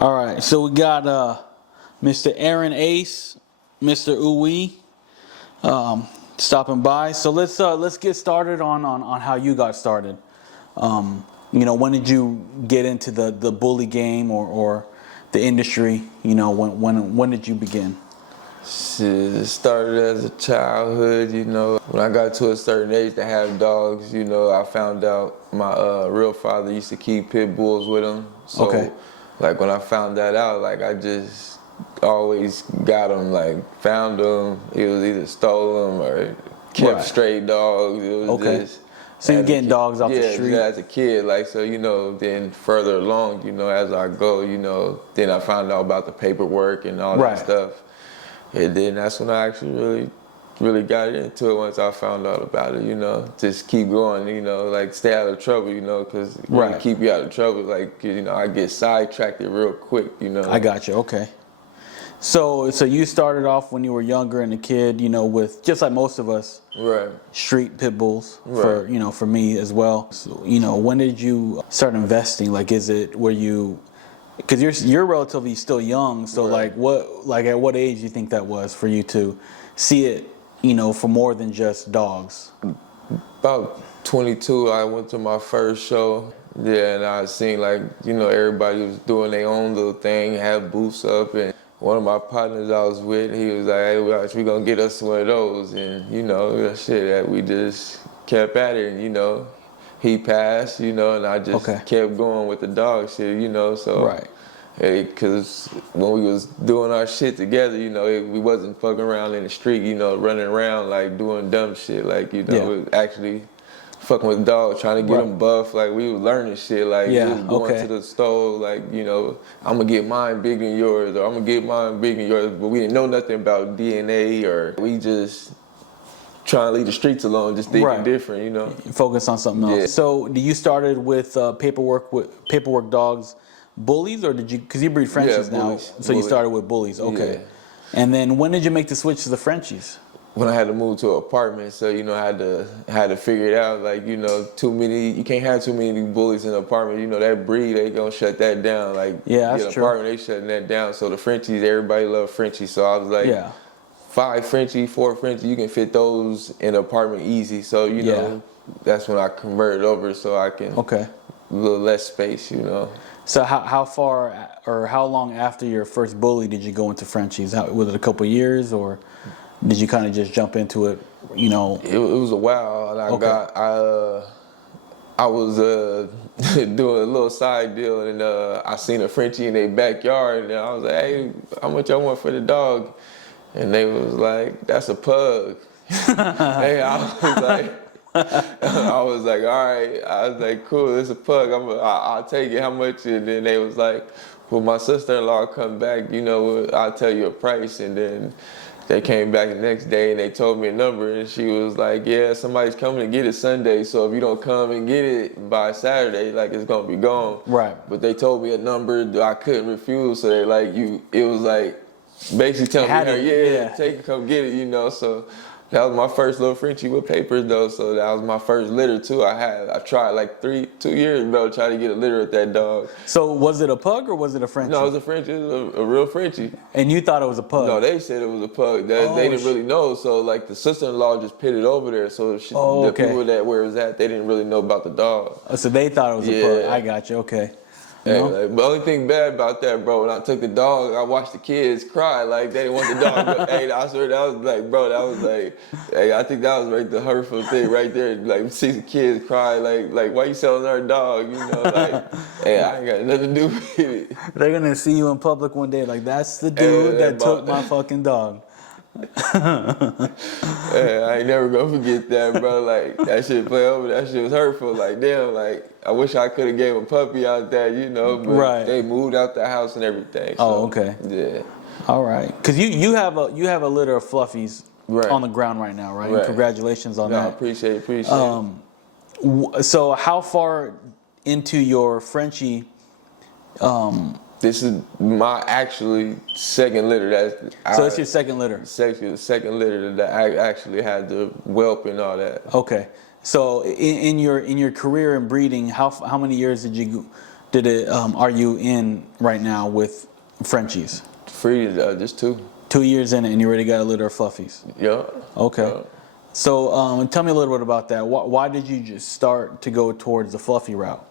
All right, so we got Mr. Aaron Ace, Mr. OOWWEE, stopping by. So let's get started on how you got started. When did you get into the bully game or the industry? When did you begin? Shit, it started as a childhood, When I got to a certain age to have dogs, I found out my real father used to keep pit bulls with him. So, Okay. when I found that out, I just always got them, found them. It was either stole them or kept Right. stray dogs. It was Okay. just... So you're getting dogs off the street? Yeah, as a kid, then further along, as I go, then I found out about the paperwork and all Right. that stuff. And then that's when I actually really got into it once I found out about it, just keep going, stay out of trouble, because Right. keep you out of trouble, I get sidetracked real quick, I got you, okay. So you started off when you were younger and a kid, with, just like most of us, right, street pit bulls, right. for me as well. So, when did you start investing? Because you're relatively still young, so right. at what age do you think that was for you to see it, for more than just dogs? About 22, I went to my first show. Yeah, and I seen everybody was doing their own little thing, had booths up, and one of my partners I was with, he was like, "Hey, we gonna get us one of those," and that we just kept at it, and he passed, and I just kept going with the dog shit, so. Right. Because when we was doing our shit together, we wasn't fucking around in the street, running around doing dumb shit, we was actually fucking with dogs, trying to get them buff, we was learning shit, we was going to the store, I'm gonna get mine bigger than yours, or I'm gonna get mine bigger than yours, but we didn't know nothing about DNA, or we just trying to leave the streets alone, just thinking different, Focus on something else. Yeah. So, you started with paperwork dogs, bullies, or did you? Because you breed Frenchies now, bullies. so you started with bullies. Okay. Yeah. And then when did you make the switch to the Frenchies? When I had to move to an apartment, so I had to figure it out. You can't have too many bullies in an apartment. That breed, they gonna shut that down. That's true. Apartment, they shutting that down. So the Frenchies, everybody love Frenchies. So I was like, 5 Frenchie, 4 Frenchie, you can fit those in an apartment easy. So that's when I converted over, so I can a little less space. So how far or how long after your first bully did you go into Frenchies? Was it a couple of years, or did you kind of just jump into it? It was a while, and I was doing a little side deal, and I seen a Frenchie in their backyard, and I was like, "Hey, how much I want for the dog?" And they was like, "That's a pug." Hey, I was like, all right. I was like, cool, it's a pug. I'll take it. How much? And then they was like, well, my sister-in-law come back, I'll tell you a price. And then they came back the next day and they told me a number, and she was like, yeah, somebody's coming to get it Sunday, so if you don't come and get it by Saturday, it's gonna be gone. Right. But they told me a number that I couldn't refuse, so it was basically telling me, take it, come get it, so. That was my first little Frenchie with papers, though, so that was my first litter, too. I tried 2 years, bro, trying to get a litter at that dog. So was it a pug or was it a Frenchie? No, it was a Frenchie. It was a real Frenchie. And you thought it was a pug? No, they said it was a pug. They didn't really know, so the sister-in-law just put it over there, so the people where it was at, they didn't really know about the dog. Oh, so they thought it was a pug. I got you, okay. Hey, the only thing bad about that, bro, when I took the dog, I watched the kids cry they didn't want the dog. Hey, I swear that was hey, I think that was the hurtful thing right there. See the kids cry, why you selling our dog? Hey, I ain't got nothing to do with it. They're gonna see you in public one day, that's the dude that took my fucking dog. Yeah, I ain't never gonna forget that, bro. That shit play over. That shit was hurtful. Damn, I wish I could have gave a puppy out there, but they moved out the house and everything. So, oh, okay. Yeah. All right. Cause you have a litter of fluffies on the ground right now, right? Congratulations on that. I appreciate it. So how far into your Frenchie? This is my actually second litter. So it's your second litter? Second litter that I actually had the whelp and all that. Okay. So in your career in breeding, how many years did you did it? Are you in right now with Frenchies? Free, just 2. 2 years in it, and you already got a litter of fluffies. Yeah. Okay. Yeah. So tell me a little bit about that. Why did you just start to go towards the fluffy route?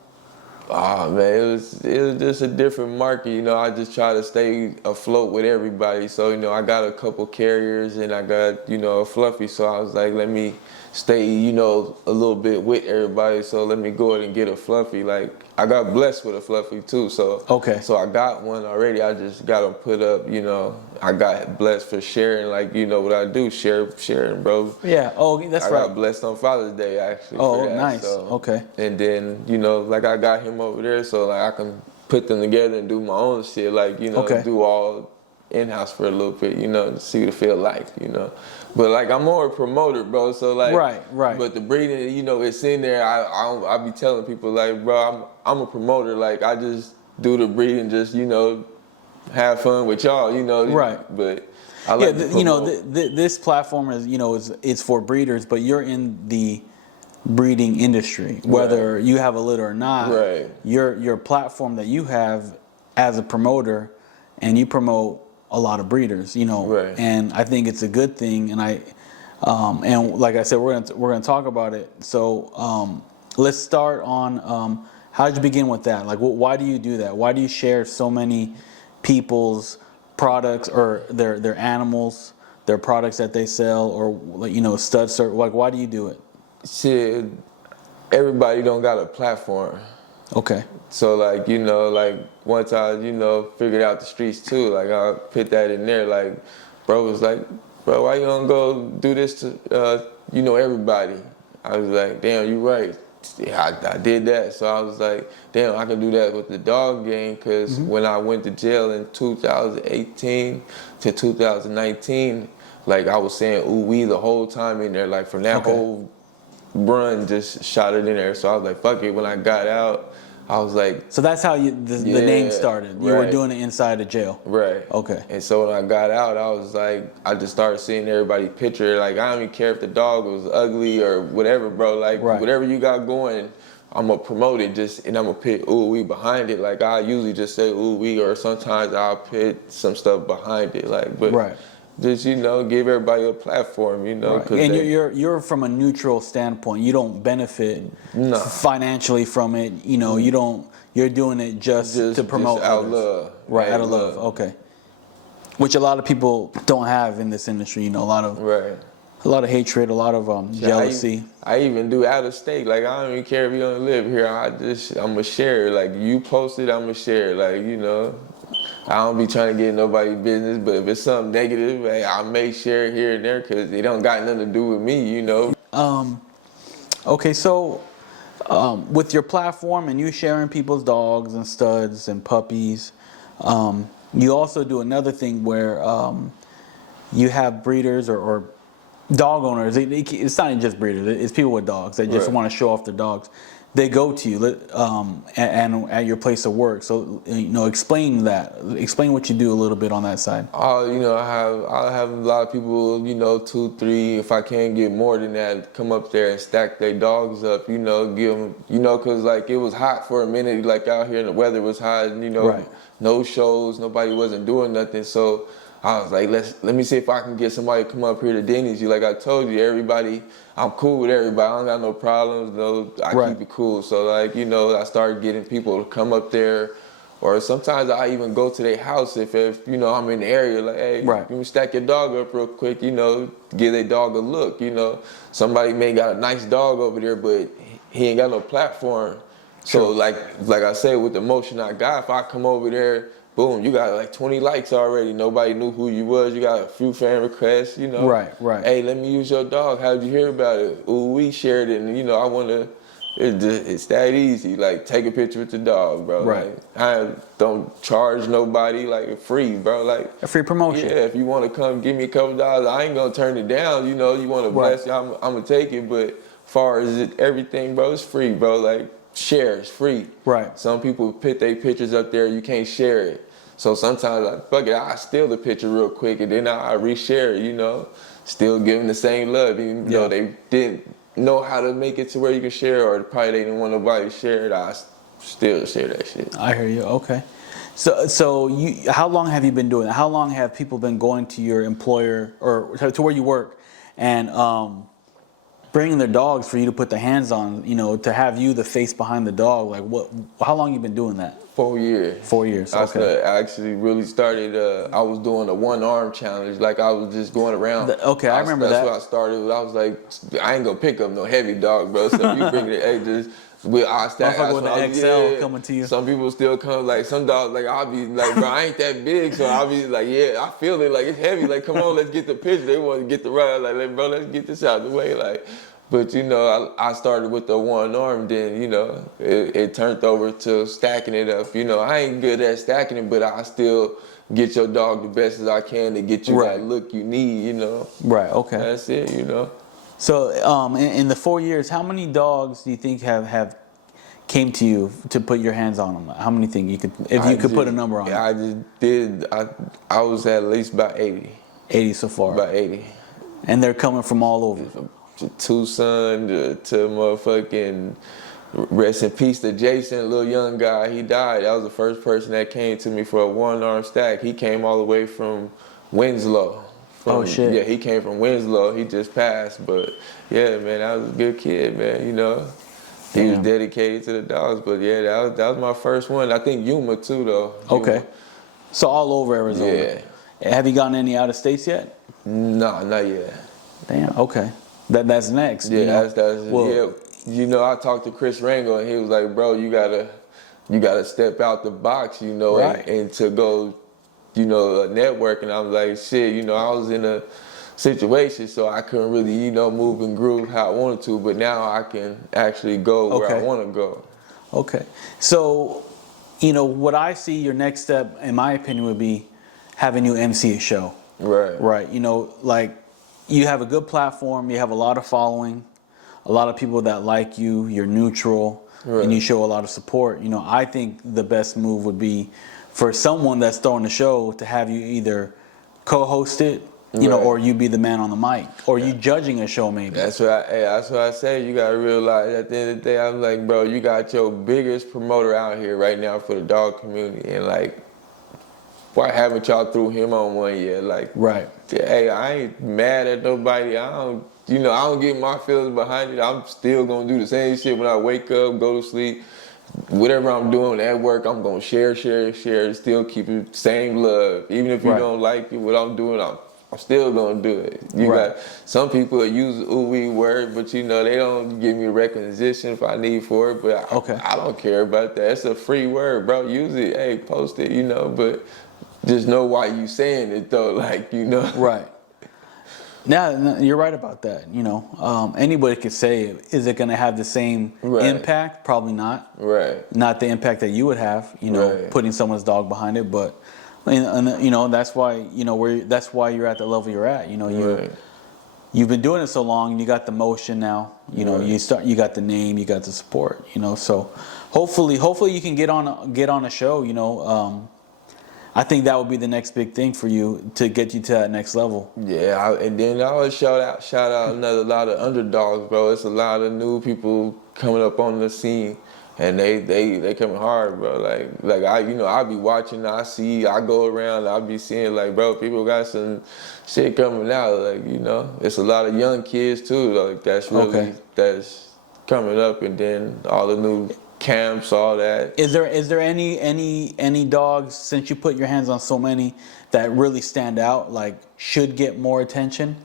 Oh man, it was just a different market, you know. I just try to stay afloat with everybody. So, you know, I got a couple carriers and I got, you know, a fluffy. So I was like, let me stay, you know, a little bit with everybody. So let me go ahead and get a fluffy. Like, I got blessed with a fluffy too. So okay. So I got one already. I just got them put up, you know. I got blessed for sharing, like, you know what I do, sharing, bro. Yeah. Oh, that's right. I got blessed on Father's Day actually. Oh, for that. nice. So, okay. And then, you know, like I got him over there, so like I can put them together and do my own shit, like, you know, okay. do all in-house for a little bit, you know, to see what it feel like, you know. But like I'm more a promoter, bro. So like, right. But the breeding, you know, it's in there. I be telling people like, bro, I'm a promoter. Like I just do the breeding, just, you know, have fun with y'all, you know. Right. But I like to you know, this platform is, you know, is for breeders, but you're in the breeding industry, whether right. you have a litter or not. Right. Your platform that you have as a promoter, and you promote a lot of breeders, you know, right. and I think it's a good thing. And and like I said, we're gonna talk about it. So let's start on how did you begin with that? Like, why do you do that? Why do you share so many people's products or their animals, their products that they sell, or, you know, stud cert? Like, why do you do it? Shit, everybody don't got a platform. Okay. So like, you know, like once I, you know, figured out the streets too, like I put that in there. Like, bro was like, bro, why you don't go do this to, you know, everybody? I was like, damn, you right. Yeah, I did that. So I was like, damn, I can do that with the dog game. Because when I went to jail in 2018 to 2019, like I was saying OOWWEE the whole time in there. Like from that whole run, just shot it in there. So I was like, fuck it. When I got out, I was like... So that's how the name started. You were doing it inside of jail. Right. Okay. And so when I got out, I was like, I just started seeing everybody picture. Like, I don't even care if the dog was ugly or whatever, bro. Like, whatever you got going, I'm going to promote it and I'm going to put OOWWEE behind it. Like, I usually just say OOWWEE, or sometimes I'll put some stuff behind it. Like, but just, you know, give everybody a platform, you know. Right. And you're from a neutral standpoint. You don't benefit financially from it. You know, you're doing it just to promote out others. Love. Right, out of love. Okay. Which a lot of people don't have in this industry. You know, a lot of hatred, a lot of jealousy. I even do out of state. Like, I don't even care if you don't live here. I'm going to share. Like, you post it, I'm going to share. Like, you know. I don't be trying to get nobody's business, but if it's something negative, hey, I may share it here and there because it don't got nothing to do with me, you know. Okay, so with your platform and you sharing people's dogs and studs and puppies, you also do another thing where you have breeders or dog owners. It's not even just breeders. It's people with dogs. They just want to show off their dogs. They go to you and at your place of work. So, you know, explain that. Explain what you do a little bit on that side. You know, I have a lot of people, you know, 2, 3, if I can't get more than that, come up there and stack their dogs up, you know, give them, you know, because, like, it was hot for a minute, like, out here, and the weather was hot, and, you know, no shows, nobody wasn't doing nothing, so I was like, let me see if I can get somebody to come up here to Denny's. Like I told you, everybody, I'm cool with everybody. I don't got no problems. No, I keep it cool. So, like, you know, I started getting people to come up there, or sometimes I even go to their house if you know, I'm in the area. Like, hey, let me stack your dog up real quick. You know, give their dog a look. You know, somebody may got a nice dog over there, but he ain't got no platform. So, like I said, with the motion I got, if I come over there, boom, you got like 20 likes already. Nobody knew who you was. You got a few fan requests, you know. Right. Hey, let me use your dog. How'd you hear about it? OOWWEE shared it, and, you know, I want to, it's that easy. Like, take a picture with the dog, bro. Like, I don't charge nobody, like, free, bro. Like, a free promotion. Yeah, if you want to come give me a couple dollars, I ain't going to turn it down. You know, you want to bless you, I'm going to take it. But as far as everything, bro, it's free, bro. Like, share, it's free. Some people put their pictures up there, you can't share it. So sometimes, like, fuck it, I steal the picture real quick and then I reshare it, you know. Still giving the same love, even though they didn't know how to make it to where you can share, or probably they didn't want nobody to share it. I still share that shit. I hear you. Okay. So how long have you been doing that? How long have people been going to your employer or to where you work and bringing their dogs for you to put the hands on, to have you the face behind the dog? Like how long you been doing that? 4 years. 4 years. Okay. I actually really started. I was doing a 1-arm challenge. Like I was just going around. Okay, I remember that. That's what I started. I was like, I ain't gonna pick up no heavy dog, bro. So you bring the just with our stack. With the XL coming to you. Some people still come. Like some dogs, like I'll be like, bro, I ain't that big, so I'll be like, yeah, I feel it. Like it's heavy. Like come on, let's get the picture. They want to get the ride. Like bro, let's get this out of the way. Like. But I started with the 1 arm, then it turned over to stacking it up. I ain't good at stacking it, but I still get your dog the best as I can to get you that look you need. Right. Okay. That's it. So in the 4 years, how many dogs do you think have came to you to put your hands on them? How many think you could, if you could put a number on it? I just did. I was at least about 80. 80 so far. About 80. And they're coming from all over. To Tucson to motherfucking rest in peace to Jason, a little young guy. He died. That was the first person that came to me for a 1-arm stack. He came all the way from Winslow. Oh shit. Yeah, he came from Winslow. He just passed, but yeah, man, that was a good kid, man. He was dedicated to the dogs. But yeah, that was my first one. I think Yuma too, though. Okay. Yuma. So all over Arizona. Yeah. Have you gotten any out of states yet? No, not yet. Damn. Okay. That's next. Yeah, I talked to Chris Rango and he was like, bro, you gotta step out the box, right. and to go, network. And I was like, shit, I was in a situation so I couldn't really, move and groove how I wanted to, but now I can actually go where I want to go. Okay. So, what I see your next step, in my opinion, would be having you MC a show. Right. Right. You have a good platform, you have a lot of following, a lot of people that like you, you're neutral, and you show a lot of support. I think the best move would be for someone that's throwing the show to have you either co-host it, or you be the man on the mic, or you judging a show maybe. That's what I say. You gotta realize at the end of the day, I'm like, bro, you got your biggest promoter out here right now for the dog community, and like, why haven't y'all threw him on one yet? Like, right. Hey, I ain't mad at nobody. I don't get my feelings behind it. I'm still gonna do the same shit when I wake up, go to sleep. Whatever I'm doing at work, I'm gonna share, still keep it same love. Even if you don't like what I'm doing, I'm still gonna do it. Got some people that use the OOWWEE word, but they don't give me recognition if I need for it. But I don't care about that. It's a free word, bro. Use it. Hey, post it. But just know why you saying it though, Right. Now you're right about that. Anybody could say it. Is it going to have the same impact? Probably not. Right. Not the impact that you would have. Putting someone's dog behind it, but that's why that's why you're at the level you're at. You've been doing it so long, and you got the motion now. You got the name, you got the support. So hopefully you can get on a show. I think that would be the next big thing for you to get you to that next level. Yeah, and then I always shout out a lot of underdogs, bro. It's a lot of new people coming up on the scene, and they coming hard, bro. Like I be watching, I go around, I be seeing like, bro, people got some shit coming out. Like it's a lot of young kids too. Like that's really that's coming up, and then all the new camps, all that. Is there any dogs, since you put your hands on so many, that really stand out, like should get more attention,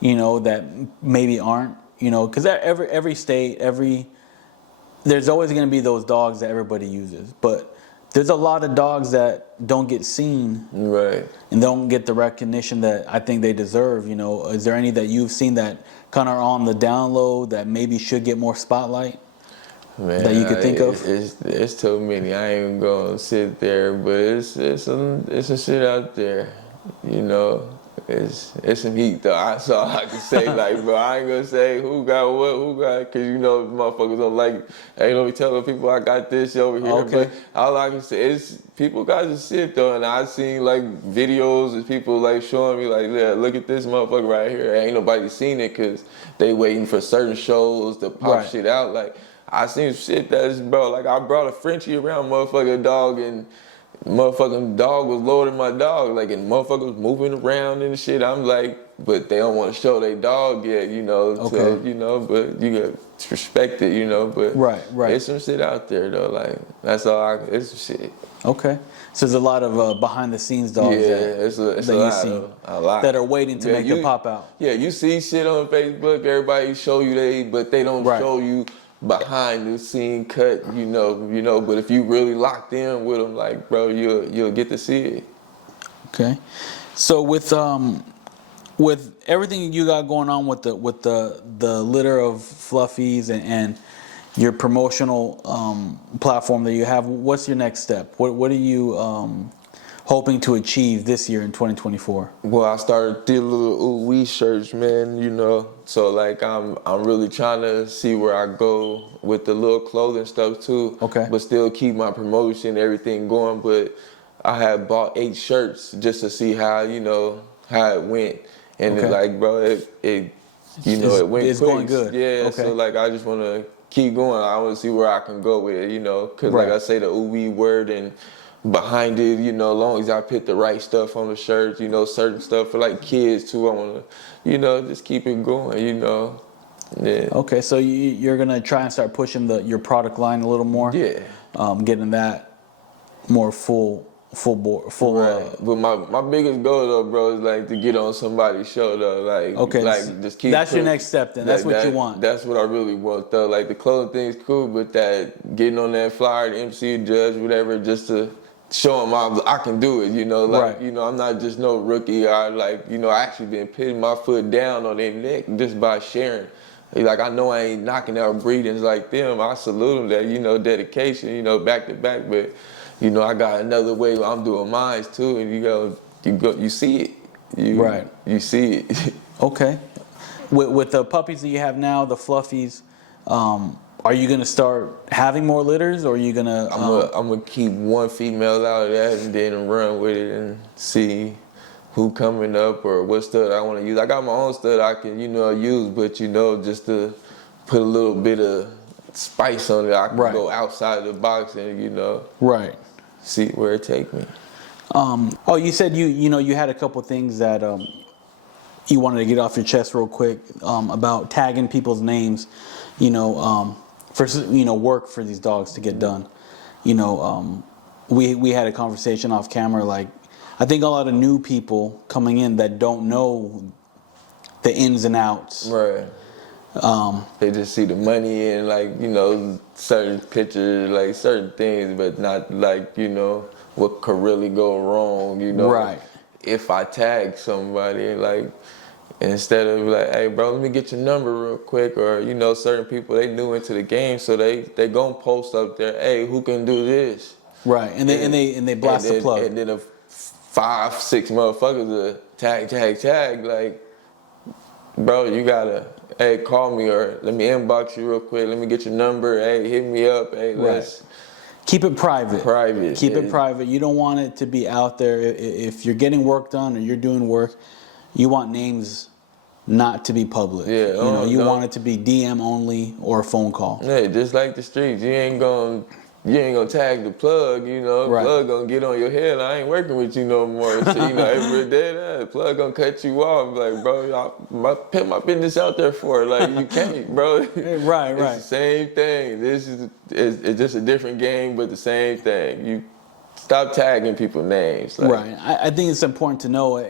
that maybe aren't, because every state, there's always going to be those dogs that everybody uses, but there's a lot of dogs that don't get seen, and don't get the recognition that I think they deserve. Is there any that you've seen that kind of are on the down low that maybe should get more spotlight? Man, that you could think of? It's too many. I ain't even gonna sit there, but it's some shit out there. It's some heat though. That's all I can say. Like, bro, I ain't gonna say who got what, cause you know motherfuckers don't like it. Ain't no telling people I got this over here. Okay. But all I can say is people got to sit though, and I seen like videos of people like showing me like, yeah, look at this motherfucker right here. Ain't nobody seen it cause they waiting for certain shows to pop Right. shit out. Like I seen shit that's bro. Like I brought a Frenchie around motherfucking dog and. Motherfucking dog was lower than my dog, like, and motherfuckers moving around and shit. I'm like, but they don't want to show their dog yet, you know. Okay. So, you know, but you got to respect it, you know. But Right. there's some shit out there though, like that's all. It's some shit. Okay. So there's a lot of behind the scenes dogs It's a lot that are waiting to make the pop out. Yeah, you see shit on Facebook. Everybody show you but they don't show you behind the scene cut, you know. But if you really locked in with them, like, bro, you'll get to see it. Okay. So with everything you got going on with the litter of fluffies and your promotional platform that you have, what's your next step? What are you hoping to achieve this year in 2024? Well, I started the little OOWWEE shirts, man, you know. So like I'm really trying to see where I go with the little clothing stuff too. Okay. But still keep my promotion, everything going. But I had bought 8 shirts just to see how it went. And it, like, bro, it went it's quick. going good. Yeah, Okay. so like I just wanna keep going. I wanna see where I can go with it, you know. Cause like I say the OOWWEE word and behind it, you know, as long as I put the right stuff on the shirts, you know, certain stuff for like kids too. I want to, you know, just keep it going, you know. Yeah. Okay, so you're gonna try and start pushing your product line a little more. Yeah. Getting that more full. Right. But my biggest goal though, bro, is like to get on somebody's show though, like okay, like just keep. That's your next step then. That's what you want. That's what I really want though. Like the clothing thing's cool, but that getting on that flyer, the MC, judge, whatever, just to show them I can do it, you know. Like you know, I'm not just no rookie. I actually been putting my foot down on their neck just by sharing. Like I know I ain't knocking out breedings like them. I salute them that, you know, dedication, you know, back to back, but. You know, I got another way I'm doing mine too, and you see it. You see it. Okay. With the puppies that you have now, the fluffies, are you gonna start having more litters, or are you gonna? I'm gonna keep one female out of that, and then run with it and see who coming up or what stud I want to use. I got my own stud I can use, but just to put a little bit of spice on it, I can go outside the box and see where it take me. You said you had a couple things that you wanted to get off your chest real quick about tagging people's names, for work for these dogs to get done. We had a conversation off camera. Like, I think a lot of new people coming in that don't know the ins and outs. Right. They just see the money and certain pictures, like certain things, but not what could really go wrong, Right. If I tag somebody, instead of hey bro, let me get your number real quick, or certain people, they new into the game, so they gonna post up there, hey, who can do this? Right. And they blast the plug. And then 5-6 motherfuckers tag, like, bro, you gotta, hey, call me, or let me inbox you real quick. Let me get your number. Hey, hit me up. Hey, let's keep it private. Keep it yeah. private. You don't want it to be out there. If you're getting work done or you're doing work, you want names not to be public. Yeah, you want it to be DM only or a phone call. Yeah, just like the streets. You ain't gonna tag the plug, Plug gonna get on your head. I ain't working with you no more. So, every day that plug gonna cut you off. Like, bro, I put my business out there for it. Like, you can't, bro. Right. It's the same thing. It's just a different game, but the same thing. You stop tagging people's names. Like, right. I think it's important to know.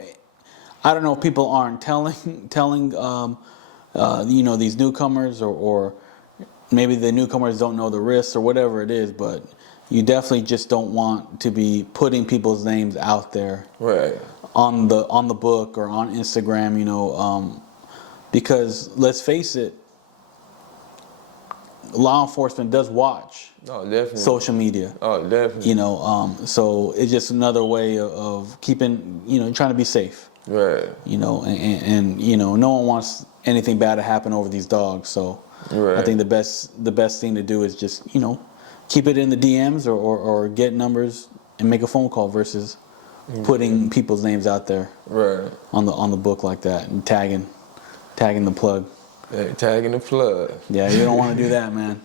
I don't know if people aren't telling these newcomers or maybe the newcomers don't know the risks or whatever it is, but you definitely just don't want to be putting people's names out there, on the book or on Instagram, because let's face it, law enforcement does watch social media. Oh, definitely. So it's just another way of keeping, trying to be safe. Right. You know, and you know, no one wants anything bad to happen over these dogs. So Right. I think the best thing to do is just, you know, keep it in the DMs or get numbers and make a phone call versus putting people's names out there Right. on the book like that and tagging the plug. Hey, tagging the plug. Yeah, you don't want to do that, man.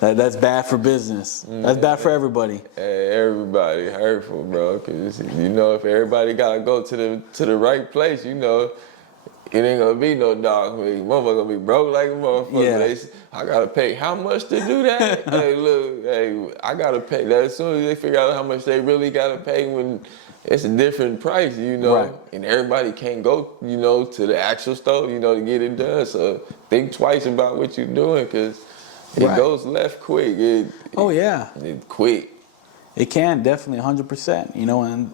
That's bad for business. That's bad for everybody. Hey, everybody hurtful, bro. Cause you know, if everybody gotta go to the right place, you know, it ain't gonna be no dog meat. Motherfucker gonna be broke like a motherfucker. Yeah. I gotta pay how much to do that? Hey, look, hey, I gotta pay that. As soon as they figure out how much they really gotta pay, when it's a different price, you know, Right. and everybody can't go, you know, to the actual store, you know, to get it done. So think twice about what you're doing, cause it Right. goes left quick. Oh yeah. It quick. It can, definitely 100%, you know, and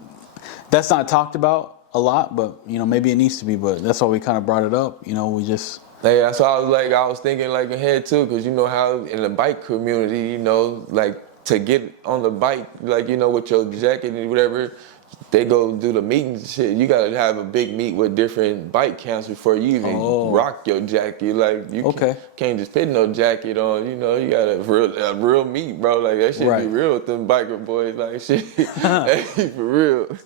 that's not talked about a lot, but you know, maybe it needs to be, but that's why we kind of brought it up, you know, we just. Hey, that's why I was thinking like ahead too, cause you know how in the bike community, you know, like to get on the bike, like, you know, with your jacket and whatever, they go do the meetings and shit. You gotta have a big meet with different bike camps before you even rock your jacket. Like you can't just put no jacket on, you know, you got a real meet, bro. Like that shit be real with them biker boys, like shit. Hey, for real.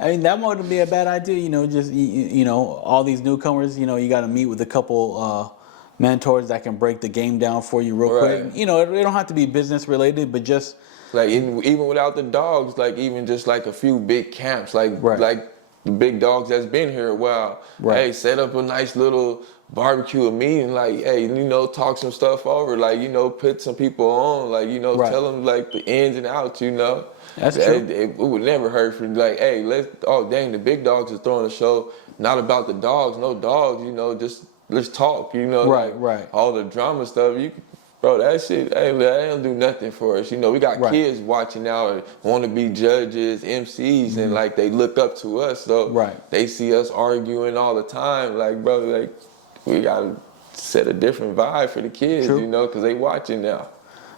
I mean, that wouldn't be a bad idea, you know, just, you know, all these newcomers, you know, you got to meet with a couple mentors that can break the game down for you real quick. You know, it don't have to be business related, but just. Like even without the dogs, like even just like a few big camps, like the big dogs that's been here a while. Hey, set up a nice little barbecue meeting, like, hey, you know, talk some stuff over, like, you know, put some people on, like, you know, tell them like the ins and outs, you know. That's true. It would never hurt for like, hey, the big dogs are throwing a show, not about the dogs, no dogs, you know, just let's talk, you know, all the drama stuff, bro, that shit, hey, that don't do nothing for us. You know, we got kids watching out and want to be judges, MCs, and like they look up to us, so they see us arguing all the time. Like, bro, like we gotta set a different vibe for the kids, you know, because they watching now.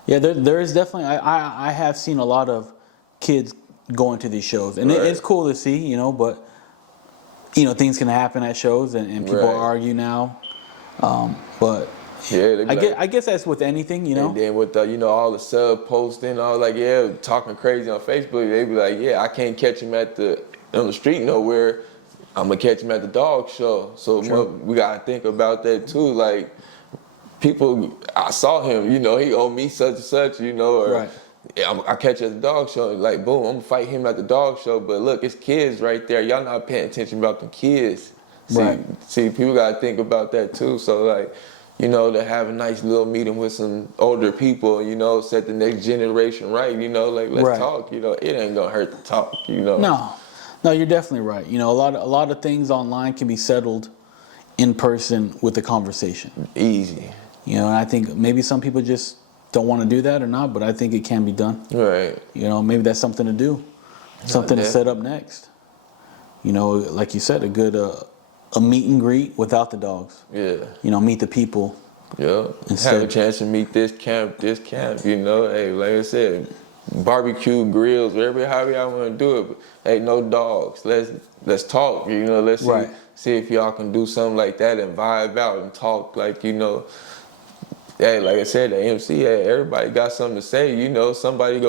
Yeah, there is definitely. I have seen a lot of kids going to these shows, and it's cool to see, you know. But you know, things can happen at shows, and people argue now. But yeah, I guess that's with anything, you know. And then with the, you know, all the sub posting, all like talking crazy on Facebook, they be like, I can't catch him on the street nowhere. I'm gonna catch him at the dog show. So we gotta think about that too. Like people, I saw him, you know, he owed me such and such, you know, or I catch you at the dog show. Like boom, I'm gonna fight him at the dog show. But look, it's kids right there. Y'all not paying attention about the kids. See, people gotta think about that too. So like, you know, to have a nice little meeting with some older people, you know, set the next generation right, you know, like let's talk, you know, it ain't gonna hurt to talk, you know. No, you're definitely right. You know, a lot of things online can be settled in person with a conversation. Easy. You know, and I think maybe some people just don't want to do that or not, but I think it can be done. Right. You know, maybe that's something to do, something to set up next. You know, like you said, a good a meet and greet without the dogs. Yeah. You know, meet the people. Yeah. Have a chance to meet this camp, you know. Hey, like I said, barbecue grills, whatever, however y'all want to do it. But, hey, no dogs. Let's talk. You know, let's see if y'all can do something like that and vibe out and talk. Like, you know, hey, like I said, the MC, hey, everybody got something to say. You know, somebody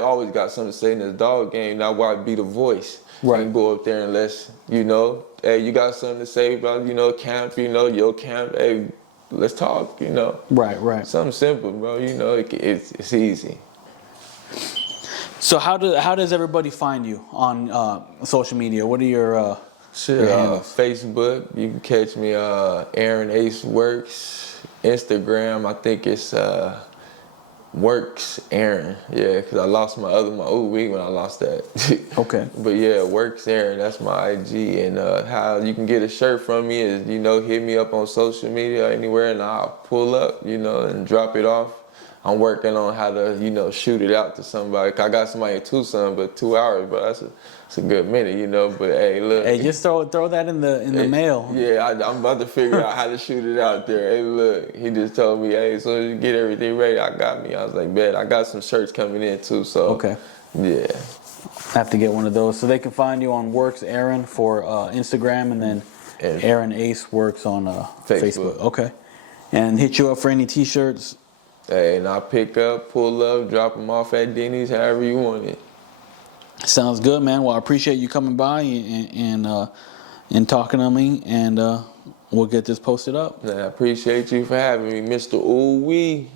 always got something to say in this dog game. Now, why be the voice? And go up there and let's, you know, hey, you got something to say about, you know, camp, you know, your camp. Hey, let's talk. You know. Right. Something simple, bro. You know, it's easy. So how does everybody find you on social media? What are your handles? Facebook, you can catch me Aaron Ace Works. Instagram, I think it's Works Aaron. Yeah, because I lost my OOWWEE when I lost that. Okay. But yeah, Works Aaron, that's my IG. And how you can get a shirt from me is, you know, hit me up on social media or anywhere and I'll pull up, you know, and drop it off. I'm working on how to, you know, shoot it out to somebody. I got somebody in Tucson, but 2 hours, but that's a good minute, you know. But hey, look. Hey, just throw that in the mail. Yeah, I'm about to figure out how to shoot it out there. Hey, look, he just told me, hey, as soon as you get everything ready, I got me. I was like, bet, I got some shirts coming in too, so. Okay. Yeah. I have to get one of those. So they can find you on Works Aaron for Instagram, and then Aaron Ace Works on Facebook. Okay. And hit you up for any T-shirts. Hey, and I pick up, pull up, drop them off at Denny's, however you want it. Sounds good, man. Well, I appreciate you coming by and talking to me, and we'll get this posted up. I appreciate you for having me, Mr. OOWWEE.